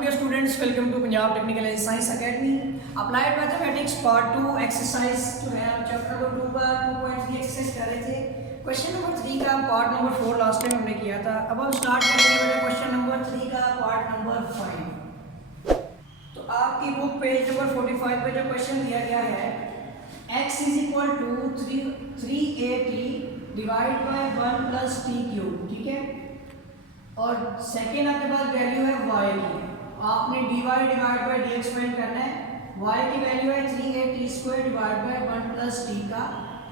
Afternoon dear students, welcome to Punjab technical and science academy. Applied mathematics part 2 exercise जो है आप chapter number 2 का 2.3 exercise कर रहे थे। क्वेश्चन नंबर 3 का पार्ट नंबर 4 लास्ट टाइम हमने किया था। अब हम स्टार्ट करेंगे बेटा क्वेश्चन नंबर 3 का पार्ट नंबर 5। तो आपकी बुक पेज नंबर 45 पे जो क्वेश्चन दिया गया है x is equal to 3at divide by 1 plus T cube, ठीक है। और सेकेंड आपके पास वैल्यू है y की, आपने dy divide by dx find करना है। y की वैल्यू है 3at² divide by 1 plus T का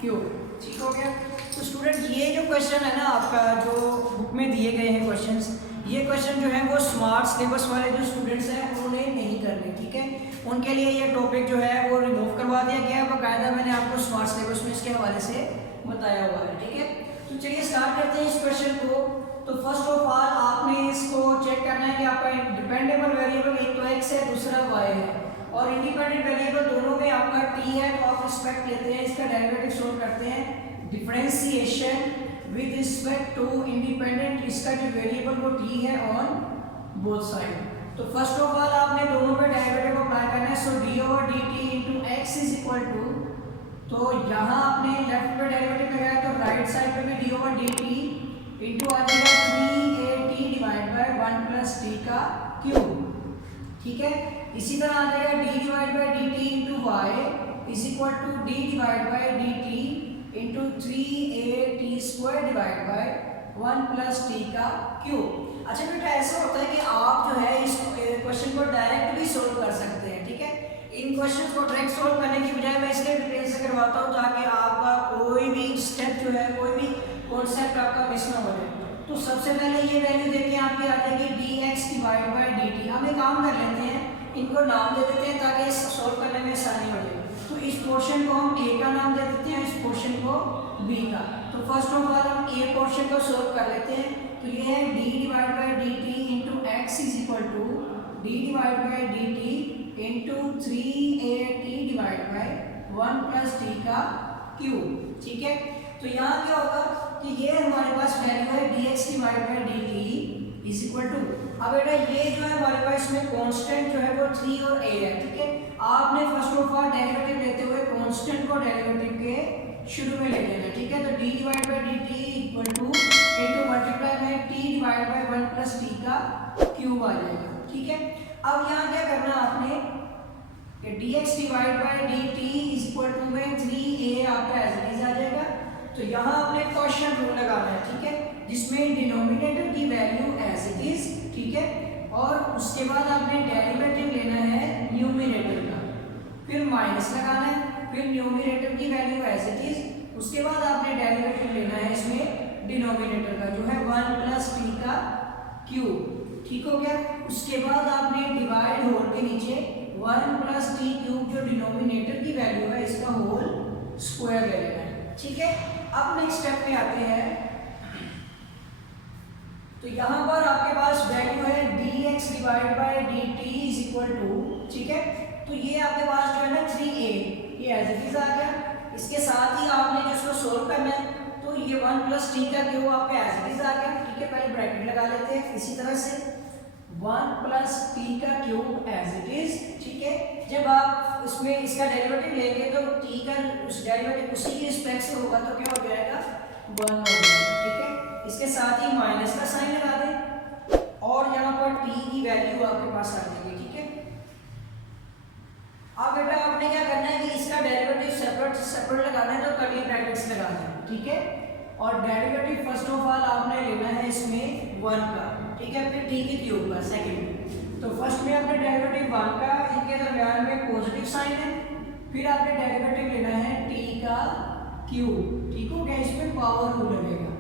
क्यूब, ठीक हो गया। तो स्टूडेंट ये जो क्वेश्चन है ना आपका, जो बुक में दिए गए हैं क्वेश्चंस, ये क्वेश्चन जो है वो स्मार्ट सिलेबस वाले जो स्टूडेंट्स हैं उन्होंने नहीं करने, ठीक है। उनके लिए ये टॉपिक जो है वो रिमूव करवा दिया गया है, बाकायदा मैंने आपको स्मार्ट सिलेबस में इसके हवाले से बताया हुआ है, ठीक है। तो चलिए स्टार्ट करते हैं इस क्वेश्चन को। तो फर्स्ट ऑफ ऑल आपने इसको चेक करना है कि आपका डिपेंडेबल वेरिएबल एक तो x है, दूसरा y है, और इंडिपेंडेंट वेरिएबल दोनों में आपका t है। तो आप रिस्पेक्ट लेते हैं, इसका डेरिवेटिव सोल्व करते हैं। Differentiation with respect to independent, इसका जो वेरिएबल वो t है ऑन बोथ साइड। तो फर्स्ट ऑफ ऑल आपने दोनों पे डेरिवेटिव अप्लाई करना है। So d/dt into x is equal to, तो यहाँ आपने लेफ्ट पे डेरिवेटिव लगाया तो राइट साइड पे भी d/dt इनटू आ जाएगा 3at divide by 1 plus T का क्यूब, ठीक है। इसी तरह आ जाएगा d divide by dt into y is equal to d divide by dt into 3at² divide by 1 plus T का क्यूब। अच्छा बेटा, ऐसा होता है कि आप जो है इस क्वेश्चन को डायरेक्ट भी सोल्व कर सकते हैं, ठीक है। इन क्वेश्चन को डायरेक्ट सोल्व करने की बजाय मैं इसलिए डिटेल से करवाता हूँ ताकि आपका कोई भी स्टेप जो है, कोई भी कॉन्सेप्ट आपका मिस ना हो जाए। तो सबसे पहले ये वैल्यू देखिए आपकी आ जाएगी dx डिवाइड बाय dt। हम एक काम कर लेते हैं, इनको नाम दे देते हैं ताकि सोल्व करने में आसानी हो जाए। तो इस पोर्शन को हम a का नाम दे देते हैं, इस पोर्शन को b का। तो फर्स्ट ऑफ ऑल हम a पोर्शन को सोल्व कर लेते हैं। तो ये है d divide by dt into x is equal to d divide by dt into 3at divide by 1 plus t का क्यूब, ठीक है। तो यहाँ क्या होगा कि ये हमारे पास वैल्यू है dx divide by dt is equal to, अब बेटा ये जो है हमारे पास इसमें कांस्टेंट जो है वो 3 और a है, ठीक है। आपने फर्स्ट ऑफ ऑल डेरिवेटिव लेते हुए कांस्टेंट को डेरिवेटिव के शुरू में ले लेना, ठीक है। तो d divide by dt equal to into multiply में t divide by 1 plus t का क्यूब आ जाएगा, ठीक है। अब यहाँ क्या करना आपने, dx divide by dt is equal to में 3a आपका एज इट इज आ जाएगा। तो यहाँ आपने क्वेश्चन रूल लगाना है, ठीक है, जिसमें डिनोमिनेटर की वैल्यू एज इट इज, ठीक है। और उसके बाद आपने डेरिवेटिव लेना है न्यूमिनेटर का, फिर माइनस लगाना है, फिर न्यूमिनेटर की वैल्यू एज इट इज, उसके बाद आपने डेरिवेटिव लेना है इसमें डिनोमिनेटर का जो है 1 प्लस टी का क्यूब, ठीक हो गया। उसके बाद आपने डिवाइड होल के नीचे 1 प्लस टी क्यूब जो डिनोमिनेटर की वैल्यू है इसका होल स्क्वायर ले लेना है, ठीक है। अब नेक्स्ट स्टेप में आते हैं। तो यहाँ पर आपके पास वैल्यू है dx divide by dt is equal to, ठीक है। तो ये आपके पास जो है ना 3a, ये एज इट इज आ गया। इसके साथ ही आपने जो इसको सोल्व करना है, तो ये 1 प्लस टी का क्यूब आपका एज इट इज आ गया, ठीक है। पहले ब्रैकेट लगा लेते हैं। इसी तरह से 1 प्लस टी का क्यूब एज इट इज, ठीक है। जब आप इसमें इसका डेरिवेटिव लेंगे तो t का उस डेरिवेटिव उसी की रिस्पेक्ट से होगा, तो क्या हो जाएगा 1 हो जाएगा, ठीक है। इसके साथ ही माइनस का साइन लगा दें और यहाँ पर t की वैल्यू आपके पास आ जाएगी, ठीक है। अब बेटा आपने क्या करना है कि इसका डेरिवेटिव सेपरेट लगाना है, तो कर्ली ब्रैकेट्स लगाना है, ठीक है। और डेरिवेटिव फर्स्ट ऑफ ऑल आपने लेना है इसमें 1 का, ठीक है, फिर t के क्यूब का सेकंड। तो फर्स्ट में आपने डेरिवेटिव 1 का, इनके दरमियान में पॉजिटिव साइन है, फिर आपने डेरिवेटिव लेना है t का क्यूब, ठीक हो गया। इसमें पावर रूल लगेगा,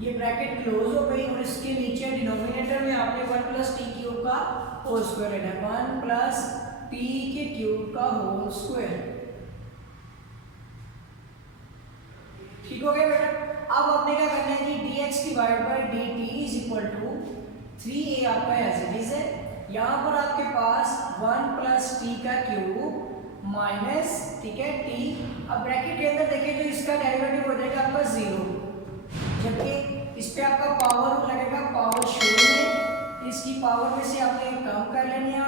ये ब्रैकेट क्लोज हो गई और इसके नीचे डिनोमिनेटर में आपने 1 प्लस टी क्यूब का होल स्क्वायर लेना है, 1 प्लस टी के क्यूब का होल स्क्वायर, ठीक हो गया बेटा। अब आपने क्या करना है कि dx divide by dt is equal to 3a आपका एज इट इज है। यहाँ पर आपके पास 1 प्लस टी का क्यूब माइनस, ठीक है, t। अब ब्रैकेट के अंदर देखिए जो इसका डेरिवेटिव हो जाएगा आपका 0, जबकि इस पे आपका पावर लगेगा, पावर शून्य, इसकी पावर में से आपने कम कर लेनी है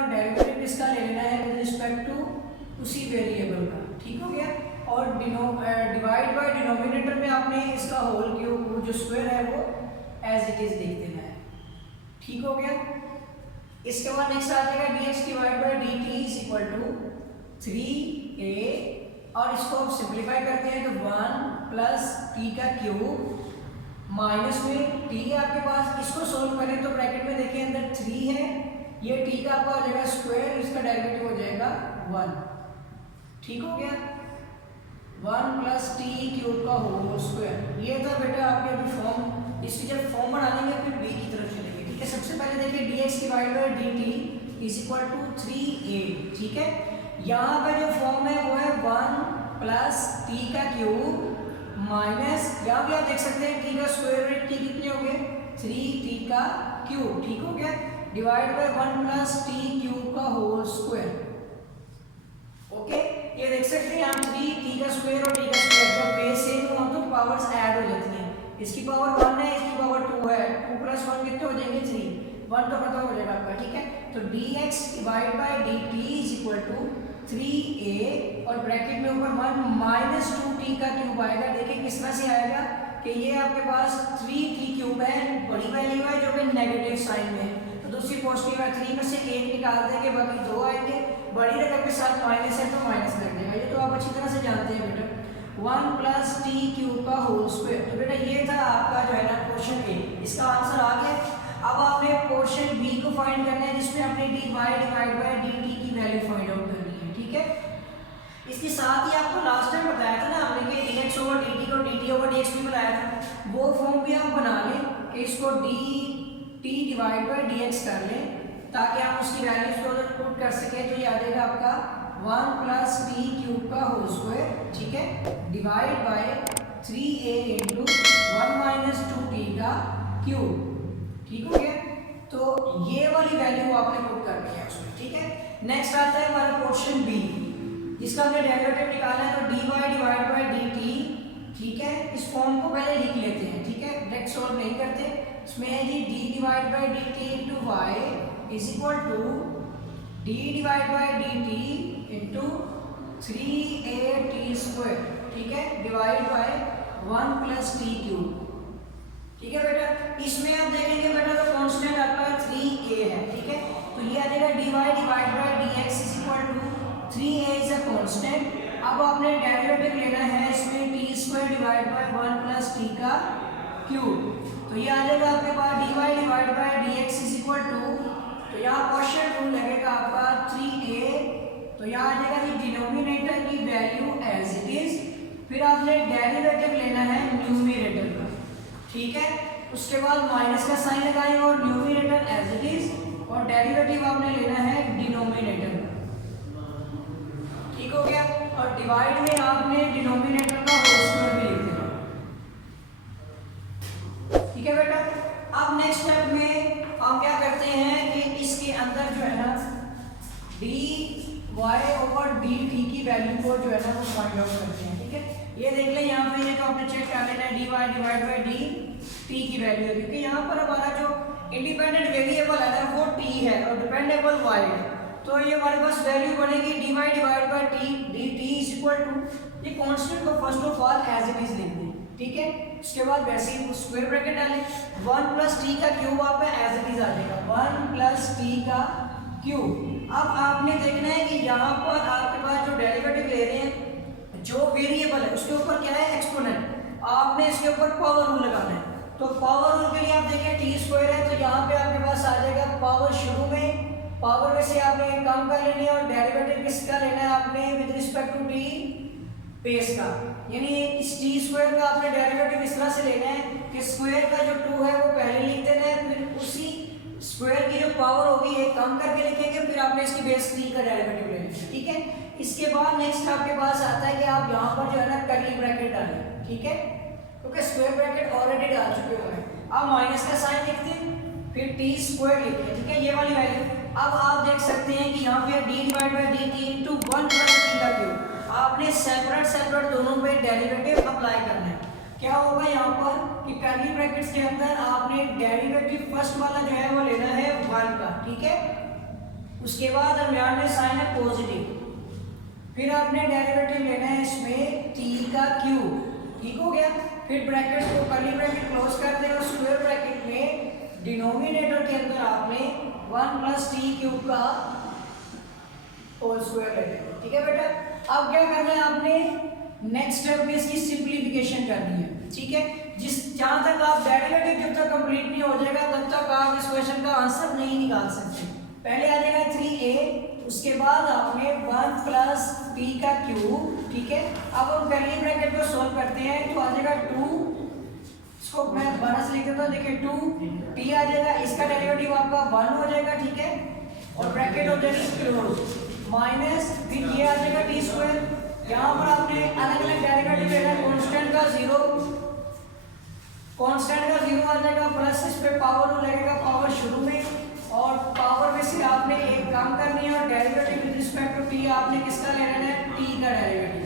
किसका ले लेना है विद रिस्पेक्ट टू उसी वेरिएबल का, ठीक हो गया। और डिवाइड बाय डिनोमिनेटर में आपने इसका होल क्यूब जो स्क्वायर है वो एज इट इज लिख देना है, ठीक हो गया। इसके बाद नेक्स्ट आ जाएगा dx divide by dt is equal to 3a, और इसको हम सिंप्लीफाई करते हैं तो 1 प्लस t का क्यूब माइनस में t आपके पास, इसको सोल्व करें तो ब्रैकेट में देखिए अंदर 3 है, ये t का आपका हो जाएगा स्क्वायर, इसका डेरिवेटिव हो जाएगा 1, ठीक हो गया। 1 प्लस टी क्यूब का होल स्क्वायर, ये था बेटा आपके अभी फॉर्म, इसकी जब फॉर्म बना लेंगे फिर b की तरफ चलेंगे, ठीक है। सबसे पहले देखिए dx divide by dt is equal to 3a, ठीक है। यहाँ पे जो फॉर्म है वो है 1 प्लस टी का क्यूब माइनस, यहाँ भी आप देख सकते हैं टी का स्क्वायर रूट टी कितने हो गए 3t का क्यूब, ठीक हो गया, divide by 1 plus T cube का होल स्क्वायर, ओके। ये देख सकते हैं आप 3t का स्क्वायर और t का स्क्वायर जब बेस सेम हो तो पावर्स ऐड हो जाती हैं, इसकी पावर 1 है इसकी पावर 2 है, 2 प्लस 1 कितने हो जाएंगे 3, 1 तो खत्म हो जाएगा आपका, ठीक है। तो dx divide by dt is equal to 3a और ब्रैकेट में ऊपर 1 माइनस 2t का क्यूब आएगा, देखिए किस तरह से आएगा कि ये आपके पास 3t क्यूब है, बड़ी वैल्यू है जो कि नेगेटिव साइन में है, तो दूसरी पॉजिटिव है, 3 में से 1 निकाल देंगे बाकी 2 आएंगे, बड़ी रकम के साथ माइनस है तो माइनस लग जाएगा, ये तो आप अच्छी तरह से जानते हैं बेटा। 1 प्लस टी क्यूब का होल स्क्वायर, तो बेटा ये था आपका जो है ना क्वेश्चन ए, इसका आंसर आ गया। अब आपने पोर्शन बी को फाइंड करना है जिसमें आपने dy डिवाइड बाय dt की वैल्यू फाइंड आउट करनी है, ठीक है। इसके साथ ही आपको लास्ट टाइम बताया था ना हमने कि dx ओवर dt को dt ओवर dx भी बनाया था, वो फॉर्म भी आप बना लें कि इसको dt डिवाइड बाय dx कर लें ताकि आप उसकी वैल्यूज को उधर पुट कर सकें, तो ये आ जाएगा आपका 1 प्लस टी क्यूब का होल स्क्वायर, ठीक है, divide bye 3a into 1 minus 2t का क्यूब, ठीक हो गया। तो ये वाली वैल्यू आपने पुट करनी है उसमें, ठीक है। नेक्स्ट आता है हमारा पोर्शन बी जिसका हमने डेरिवेटिव निकालना है, तो dy डिवाइड बाय dt, ठीक है। इस फॉर्म को पहले लिख लेते हैं, ठीक है, डायरेक्ट सॉल्व नहीं करते, इसमें है जी d divide by dt into y is equal to d divide by dt into 3at square, ठीक है, divide by 1 plus T cube, ठीक है बेटा। इसमें आप देखेंगे बेटा तो कांस्टेंट आपका 3a है, ठीक है, तो ये आ जाएगा dy divide by dx is equal to 3a is a constant. अब आपने डेरिवेटिव लेना है इसमें t square divide by 1 plus T का क्यूब, तो ये आ जाएगा आपके पास dy divide by dx is equal to, तो यहाँ क्वेश्चन रूल लगेगा आपका 3a, तो यहाँ आ जाएगा कि डिनोमिनेटर की वैल्यू एज इट इज, फिर आपने डेरिवेटिव लेना है न्यूमरेटर का, ठीक है, उसके बाद माइनस का साइन लगाएंगे और न्यूमरेटर एज इट इज, और डेरिवेटिव आपने लेना है डिनोमिनेटर का, ठीक हो गया। और डिवाइड में आपने डिनोमिनेटर का होल स्क्वायर भी लिख देना, ठीक है बेटा। अब नेक्स्ट स्टेप में हम क्या करते हैं कि इसके अंदर जो है ना dy ओवर dt की वैल्यू को जो है ना वो फाइंड आउट करते हैं, ठीक है। ये देख लें यहाँ पे, ये तो आपने चेक कर लेना है dy डिवाइड बाय dt की वैल्यू है, क्योंकि यहाँ पर हमारा जो इंडिपेंडेंट वेरिएबल है ना वो t है और डिपेंडेबल y है, तो ये हमारे पास वैल्यू बनेगी dy divide by dt is equal to, ये कांस्टेंट को first of all as it is लिख दें, ठीक है। उसके बाद वैसे ही स्क्वायर ब्रैकेट डालें, 1 प्लस टी का क्यूब आप एज इट इज आ जाएगा 1 प्लस टी का क्यूब। अब आपने देखना है कि यहाँ पर आपके पास जो डेरिवेटिव ले रहे हैं जो वेरिएबल है उसके ऊपर क्या है एक्सपोनेंट, आपने इसके ऊपर पावर रूल लगाना है, तो पावर रूल के लिए आप देखें टी स्क्वायर है, तो यहाँ पे आपके पास आ जाएगा पावर, शुरू में पावर में से आपने कम कर लेनी है और डेरिवेटिव किसका लेना है आपने with respect to t base का, यानी इस टी स्क्वायर का आपने डेरिवेटिव इस तरह से लेना है कि स्क्वायर का जो 2 है वो पहले लिख देना है, फिर उसी स्क्वायर की जो पावर होगी एक कम करके लिखेंगे, फिर आपने इसकी बेस टी का डेरिवेटिव ले लेना है, ठीक है। इसके बाद नेक्स्ट आपके पास आता है कि आप यहाँ पर जो है ना कर्ली ब्रैकेट डालें, ठीक है, क्योंकि स्क्वायर ब्रैकेट ऑलरेडी डाल चुके हुए हैं। अब माइनस का साइन लिखते हैं, फिर टी स्क्वायर लिखते हैं, ठीक है, ये वाली वैल्यू। अब आप देख सकते हैं कि यहाँ पे D divide by D T into 1 plus T का क्यूब, आपने सेपरेट दोनों पे डेरिवेटिव अप्लाई करना है। क्या होगा यहाँ पर कि कर्ली ब्रैकेट्स के अंदर आपने डेरिवेटिव फर्स्ट वाला जो है वो लेना है 1 का, ठीक है। उसके बाद दरमियान में साइन है पॉजिटिव, फिर आपने डेरिवेटिव लेना है इसमें t का क्यूब, ठीक हो गया। फिर ब्रैकेट को कर्ली ब्रैकेट क्लोज कर दें और स्क्वायर ब्रैकेट में डिनोमिनेटर के अंदर आपने 1 प्लस टी क्यूब का होल स्क्वायर ले लें, ठीक है बेटा। अब क्या करना है आपने, नेक्स्ट स्टेप में इसकी सिंप्लीफिकेशन करनी है, ठीक है। जहां तक आप डेरिवेटिव जब तक कंप्लीट नहीं हो जाएगा तब तक आप इस क्वेश्चन का आंसर नहीं निकाल सकते। पहले आ जाएगा 3a, उसके बाद आपने 1 प्लस टी का क्यूब, ठीक है। अब हम कर्ली ब्रैकेट को सॉल्व करते हैं तो आ जाएगा 2, इसको मैं दोबारा से लिख देता हूं, देखिए 2 टी आ जाएगा, इसका डेरिवेटिव आपका 1 हो जाएगा, ठीक है। और ब्रैकेट हो जाएगी क्लोज माइनस, फिर ये आ जाएगा टी स्क्वायर। यहाँ पर आपने अलग अलग डेरिवेटिव लेना है, कांस्टेंट का 0, कांस्टेंट का 0 आ जाएगा, प्लस इस पे पावर लगेगा, पावर शुरू में, और पावर में से आपने एक काम करनी है और derivative with respect to t आपने किसका ले लेना है, टी का डेरिवेटिव,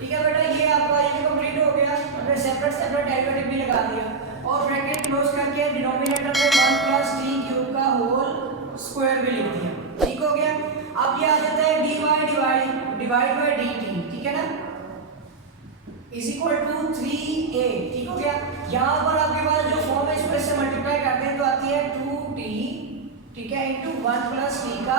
ठीक है बेटा। ये आपका ये कंप्लीट हो गया, हमने सेपरेट सेपरेट डेरिवेटिव भी लगा दिया और ब्रैकेट क्लोज करके डिनोमिनेटर में 1 प्लस टी क्यूब का होल स्क्वायर भी लिख दिया, ठीक हो गया। अब ये आ जाता है dy बाय dt, ठीक है ना, इज इक्वल टू 3a, ठीक हो गया। यहाँ पर आपके पास जो फॉर्म है इसमें से मल्टीप्लाई करते हैं तो आती है 2t, ठीक है, इंटू 1 प्लस टी का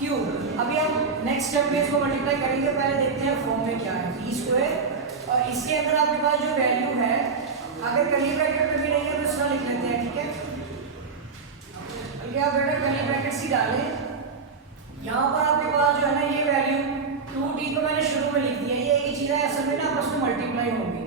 क्यूब। अभी हम नेक्स्ट स्टेप में इसको मल्टीप्लाई करेंगे, पहले देखते हैं फॉर्म में क्या है, टी स्क्वायर, और इसके अंदर आपके पास जो वैल्यू है, अगर कर्ली ब्रैकेट में भी नहीं है तो इसका लिख लेते हैं, ठीक है। क्या बेटा कर्ली ब्रैकेट सी डालें, यहाँ पर आपके पास जो है ना ये वैल्यू 2t को मैंने शुरू में लिख दिया, ये एक ही चीज़ है, असल में ना आपस में मल्टीप्लाई होंगी,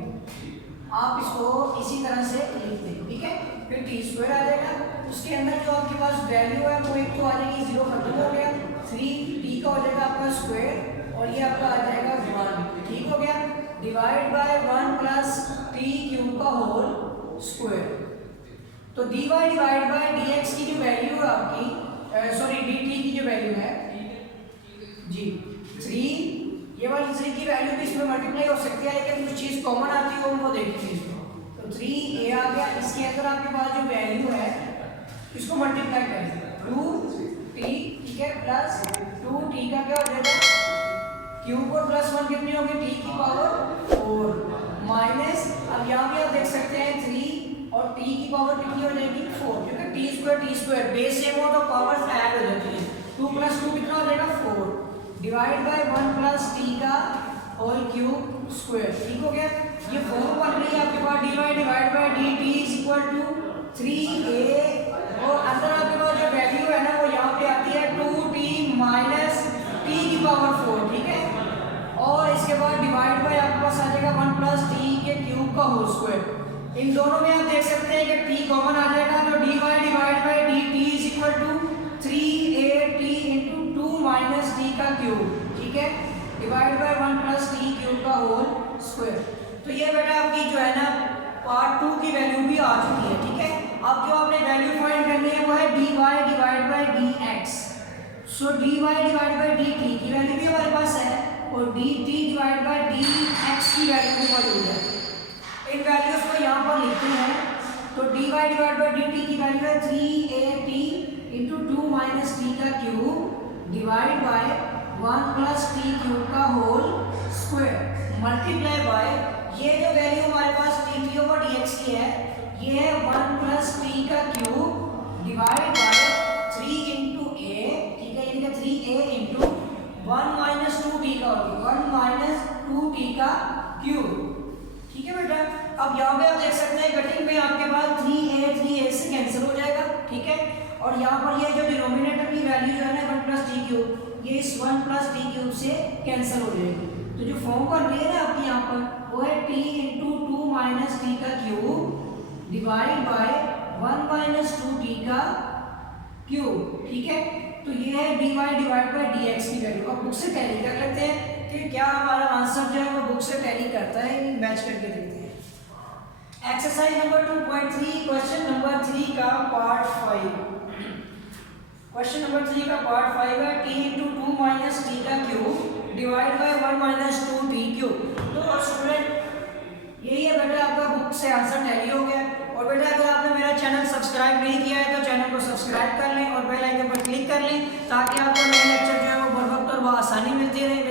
आप इसको इसी तरह से लिख दें, ठीक है। फिर टी स्क्वायर आ जाएगा, उसके अंदर जो आपके पास वैल्यू है वो एक तो आ जाएगी 0 खत्म हो गया, 3t का हो जाएगा आपका स्क्वायर और ये आपका आ जाएगा 1, ठीक हो गया, divide by 1 plus T cube का होल स्क्वायर। तो dy डिवाइड बाय dx की जो वैल्यू है आपकी, सॉरी dt की जो वैल्यू है जी 3, ये वाली 3 की वैल्यू भी इसमें मल्टीप्लाई हो सकती है, लेकिन कुछ चीज़ कॉमन आती है वो देखते हैं इसको। तो 3a आ गया, इसके अंदर आपके पास जो वैल्यू है इसको मल्टीप्लाई करेंगे 2t, ठीक है, प्लस 2t का क्या हो जाएगा क्यूब और प्लस 1 कितनी होगी, t की पावर 4 माइनस, अब यहाँ भी आप देख सकते हैं 3 और t की पावर कितनी हो जाएगी 4, क्योंकि t स्क्वायर बेस सेम हो तो पावर ऐड हो जाती है, 2 प्लस 2 कितना हो जाएगा 4, डिवाइड बाय 1 प्लस टी का होल क्यूब स्क्वायर, ठीक हो गया। ये फॉर्म बन रही है आपके पास dy divide by dt is equal to 3a, और अंदर आपके पास जो वैल्यू है ना वो यहाँ पे आती है 2t माइनस टी की पावर 4, ठीक है, और इसके बाद डिवाइड बाय आपके पास आ जाएगा 1 प्लस टी के क्यूब का होल स्क्वायर। इन दोनों में आप देख सकते हैं कि t कॉमन आ जाएगा, तो dy divide by dt is equal to 3at into 2 minus t का क्यूब, ठीक है, divide by 1 plus T cube का होल स्क्वायर। तो ये बेटा आपकी जो है ना पार्ट 2 की वैल्यू भी आ चुकी है, ठीक है। अब जो आपने वैल्यू फाइंड करनी है वो है dy divide by dx, so dy divide by dt की वैल्यू भी हमारे पास है और dt डिवाइड बाय dx की वैल्यू भी मौजूद है। इन वैल्यूज को यहाँ पर लिखते हैं, तो dy डिवाइड बाय dt की वैल्यू है 3at इंटू 2 माइनस टी का cube divide by 1 plus T cube का होल स्क्वायर मल्टीप्लाई बाय, ये जो वैल्यू हमारे पास dt ओवर dx की है ये है 1 प्लस टी का cube divide by 3 into a, ठीक है, यानी कि 3a इंटू 1 माइनस 2t का होगा 1 माइनस 2t का क्यूब, ठीक है बेटा। अब यहाँ पे आप देख सकते हैं कटिंग में आपके पास 3a से कैंसिल हो जाएगा, ठीक है, और यहाँ पर ये जो डिनोमिनेटर की वैल्यू जो है ना 1 प्लस टी क्यूब, ये इस 1 प्लस टी क्यूब से कैंसिल हो जाएगी। तो जो फॉर्म बन रही है ना आपकी यहाँ पर वो है t इंटू 2 माइनस टी का cube divide by 1 minus 2t का क्यूब, ठीक है। तो ये है dy डिवाइड बाय dx की वैल्यू। अब बुक से टैली कर लेते हैं कि क्या हमारा आंसर जो है वो बुक से टैली करता है, मैच करके देखते हैं। एक्सरसाइज नंबर 2.3 क्वेश्चन नंबर 3 का पार्ट 5, क्वेश्चन नंबर 3 का पार्ट 5 है t इंटू 2 माइनस टी का cube divide by 1 minus 2t cube. तो स्टूडेंट यही है बेटा आपका बुक से आंसर टैली हो गया और बेटा अगर आपने मेरा चैनल सब्सक्राइब नहीं किया है तो चैनल को सब्सक्राइब कर लें और बेल आइकन पर क्लिक कर लें ताकि आपको नए लेक्चर जो है वो बर वक्त और आसानी मिलते रहें।